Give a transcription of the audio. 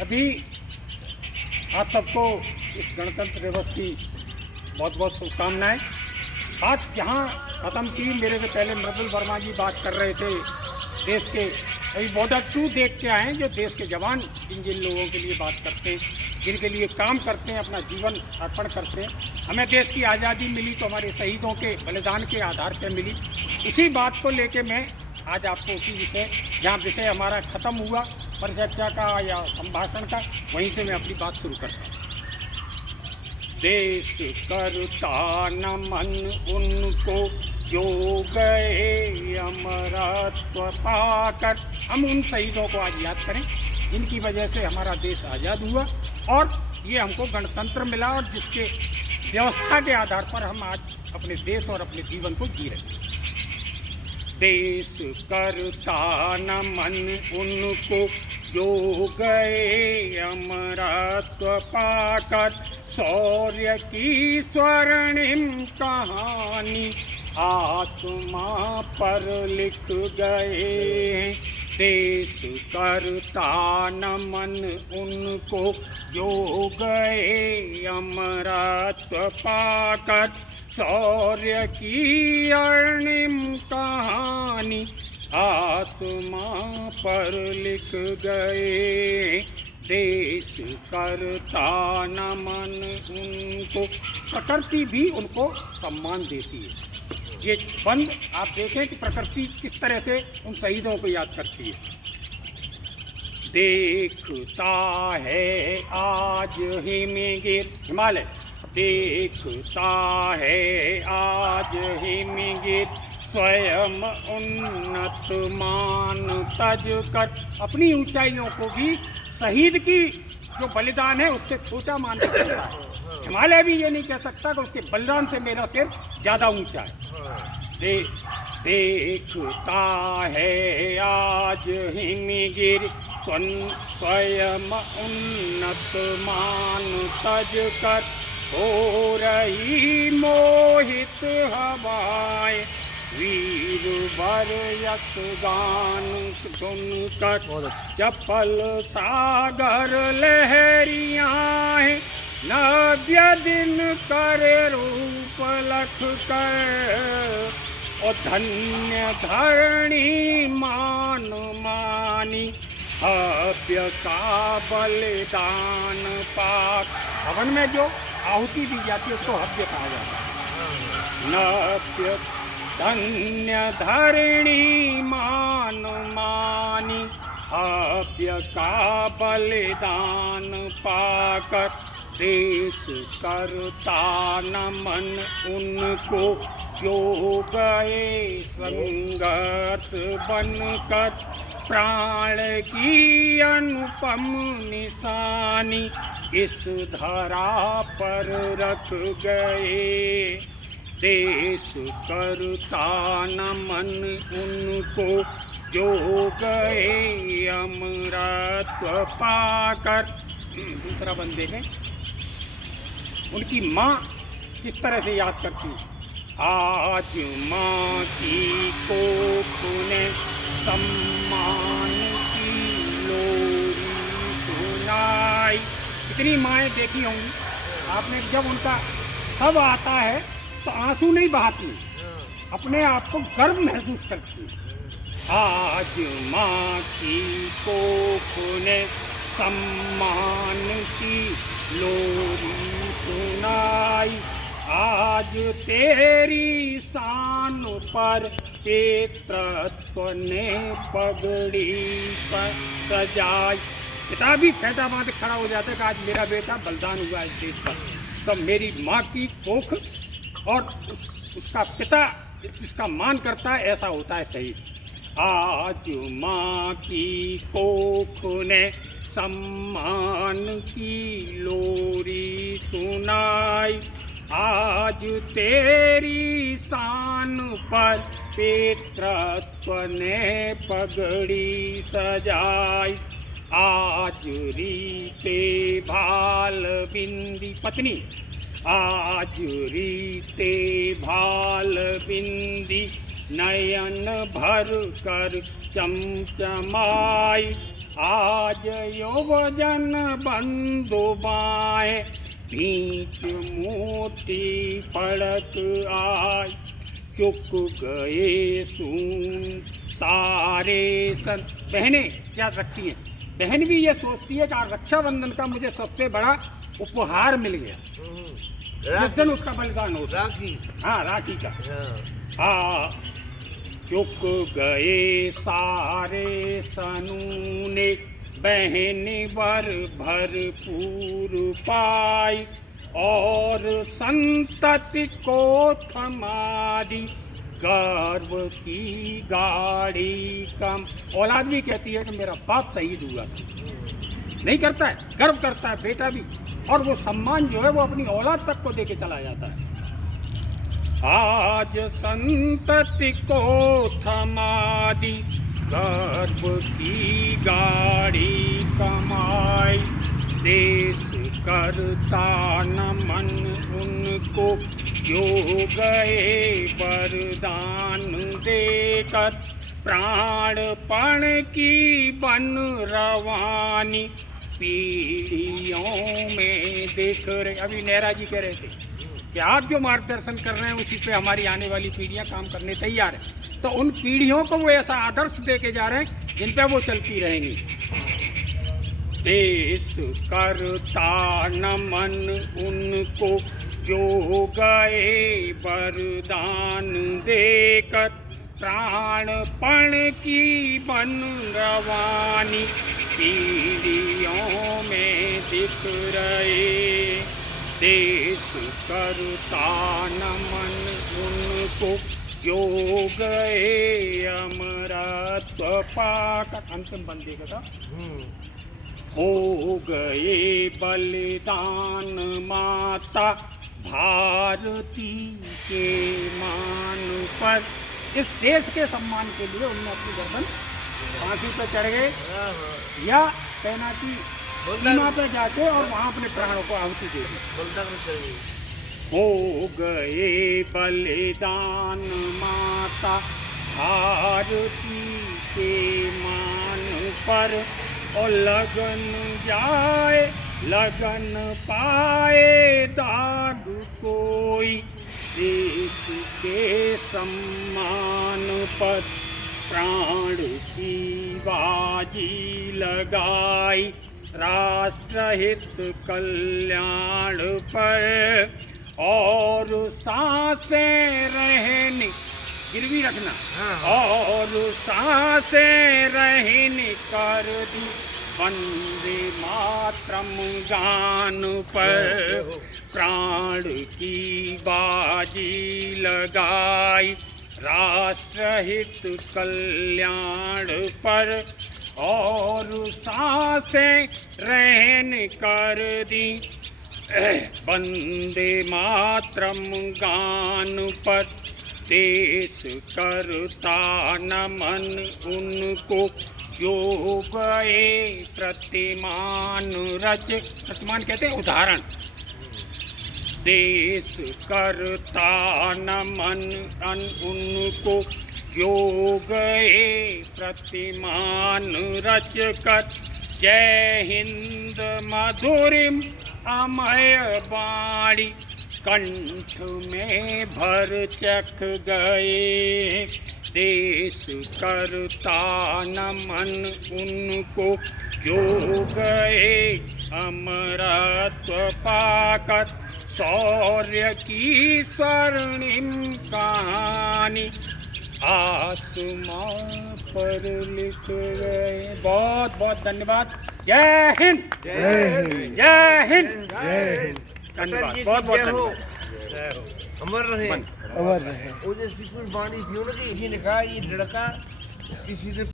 अभी आप सबको इस गणतंत्र दिवस की बहुत बहुत शुभकामनाएं। बात जहाँ ख़त्म की, मेरे से पहले मृदुल वर्मा जी बात कर रहे थे देश के, अभी बॉर्डर 2 देख के आए हैं, जो देश के जवान जिन जिन लोगों के लिए बात करते हैं, जिनके लिए काम करते हैं, अपना जीवन अर्पण करते हैं। हमें देश की आज़ादी मिली तो हमारे शहीदों के बलिदान के आधार पर मिली। उसी बात को लेके मैं आज आपको उसी विषय, जहाँ विषय हमारा ख़त्म हुआ परिचर्चा का या संभाषण का, वहीं से मैं अपनी बात शुरू करता हूँ। देश करता नमन उनको जो गए अमरत्व पाकर। हम उन शहीदों को आज याद करें जिनकी वजह से हमारा देश आज़ाद हुआ और ये हमको गणतंत्र मिला, और जिसके व्यवस्था के आधार पर हम आज अपने देश और अपने जीवन को जी रहे हैं। देश करता नमन उनको जो गए अमरत्व पाकर। शौर्य की स्वर्णिम कहानी आत्मा पर लिख गए। देश करता नमन उनको जो गए अमरत्व पाकर। शौर्य की अणिम कहानी आत्मा पर लिख गए। देश करता नमन उनको। प्रकृति भी उनको सम्मान देती है। ये बंद आप देखें कि प्रकृति किस तरह से उन शहीदों को याद करती है। देखता है आज हिमगिर, हिमालय देखता है आज हिमगिर, स्वयं उन्नत मान तज कर। अपनी ऊंचाइयों को भी शहीद की जो बलिदान है उससे छोटा मान कर चलता है। हिमालय भी ये नहीं कह सकता कि उसके बलिदान से मेरा सिर ज़्यादा ऊंचा है। देखता है आज हिमगिर, स्वयं उन्नत मान तज कर। हो रही मोहित हवाएं, वीर वर यश गान सुनकर। चपल सागर लहरियाँ हैं, नव्य दिन करे रूप लख कर। और धन्य धरणी मान मानी, हव्य का बलिदान पाक। हवन में जो आहुति दी जाती है उसको हव्य कहा जाता है। नव्य धन्य धरणी मान मानी, हव्य का बलिदान पाकर। देश करता नमन उनको जो गए संघर्ष बनकर। प्राण की अनुपम निशानी इस धरा पर रख गए। देश करता नमन उनको जो गए अमरत्व पाकर। दूसरा बंदे हैं, उनकी माँ किस तरह से याद करती है। आज माँ की कोख ने सम्मान की लोरी सुनाई। कितनी माएँ देखी होंगी आपने, जब उनका सब आता है तो आंसू नहीं बहाती, अपने आप को गर्व महसूस करती है। आज माँ की कोख ने सम्मान की लोरी सुनाई। आज तेरी शान पर पितृत्व ने पगड़ी पर सजाई। पिता भी फैटा बांध खड़ा हो जाता है कि आज मेरा बेटा बलिदान हुआ इस देश पर। तब मेरी माँ की कोख और उसका पिता इसका मान करता है, ऐसा होता है शहीद। आज माँ की कोख ने सम्मान की लोरी सुनाई। आज तेरी शान पर पितृत्व ने पगड़ी सजाई। आज रीते भाल बिंदी पत्नी, आज रीते भाल बिंदी नयन भर कर चमचमाई। आज युवजन बंधु बाएं बीच मोती पड़क आए, चुक गए सुन सारे सन। बहनें क्या रखती हैं, बहन भी ये सोचती है कि आज रक्षाबंधन का मुझे सबसे बड़ा उपहार मिल गया, जिस दिन उसका बलिदान होता, राखी। हाँ राखी का। हाँ, चुक गए सारे सनूने, बहन वर भरपूर पाई, और संतति को थमा दी गर्व की गाड़ी कम। औलाद भी कहती है कि मेरा बाप शहीद हुआ था, नहीं करता है, गर्व करता है बेटा भी, और वो सम्मान जो है वो अपनी औलाद तक को देके चला जाता है। आज संतति को थमा दी गर्व की गाड़ी कमाई, देश करता नमन उनको जो गए वरदान देकर, प्राणपण की बन रवानी पीढ़ियों में दिख रहे। अभी नेहरा जी कह रहे थे कि आप जो मार्गदर्शन कर रहे हैं उसी पे हमारी आने वाली पीढ़ियां काम करने तैयार है, तो उन पीढ़ियों को वो ऐसा आदर्श दे के जा रहे हैं जिन पे वो चलती रहेंगी। देश करता नमन उनको जो गए वरदान देकर, प्राणपण की बन रवानी पीढ़ियों में दिख रहे। देश करता नमन उनको जो गए अमरत्व पाकर। अंतिम बंदे का हो गए बलिदान माता भारती के मान पर। इस देश के सम्मान के लिए उन्होंने अपनी गर्दन फांसी पर चढ़ गए या तैनाती सीमा पे जाके और वहाँ अपने प्राणों को आहुति दे दी। हो गए बलिदान माता भारती के मान पर, और लगन जाए लगन पाए दाग कोई, देश के सम्मान पर प्राण की बाजी लगाई, राष्ट्रहित कल्याण पर और सांसें रहने गिरवी रखना, और सांसें रहने कर दी वंदे मातरम गान पर, प्राण की बाजी लगाई, राष्ट्रहित कल्याण पर और सांसें रहन कर दी वंदे मातरम गान पर। देश करता नमन उनको जो गए प्रतिमान रच। प्रतिमान कहते हैं उदाहरण। देश करता नमन उनको जो गए प्रतिमान रच कर। जय हिंद मधुरिम अमय बाणी कंठ में भर चख गए। देश करता नमन उनको जो गए अमरत्व पाकर। शौर्य की स्वर्णिम कहानी आत्मा पर लिख गए। बहुत बहुत धन्यवाद। जय हिंद। जय हिंद। जय हिंद। धन्यवाद। बहुत बहुत धन्यवाद। अमर रहे। अमर रहे। वो जैसी कोई वाणी थी उनकी, ये लिखा ये लड़का किसी से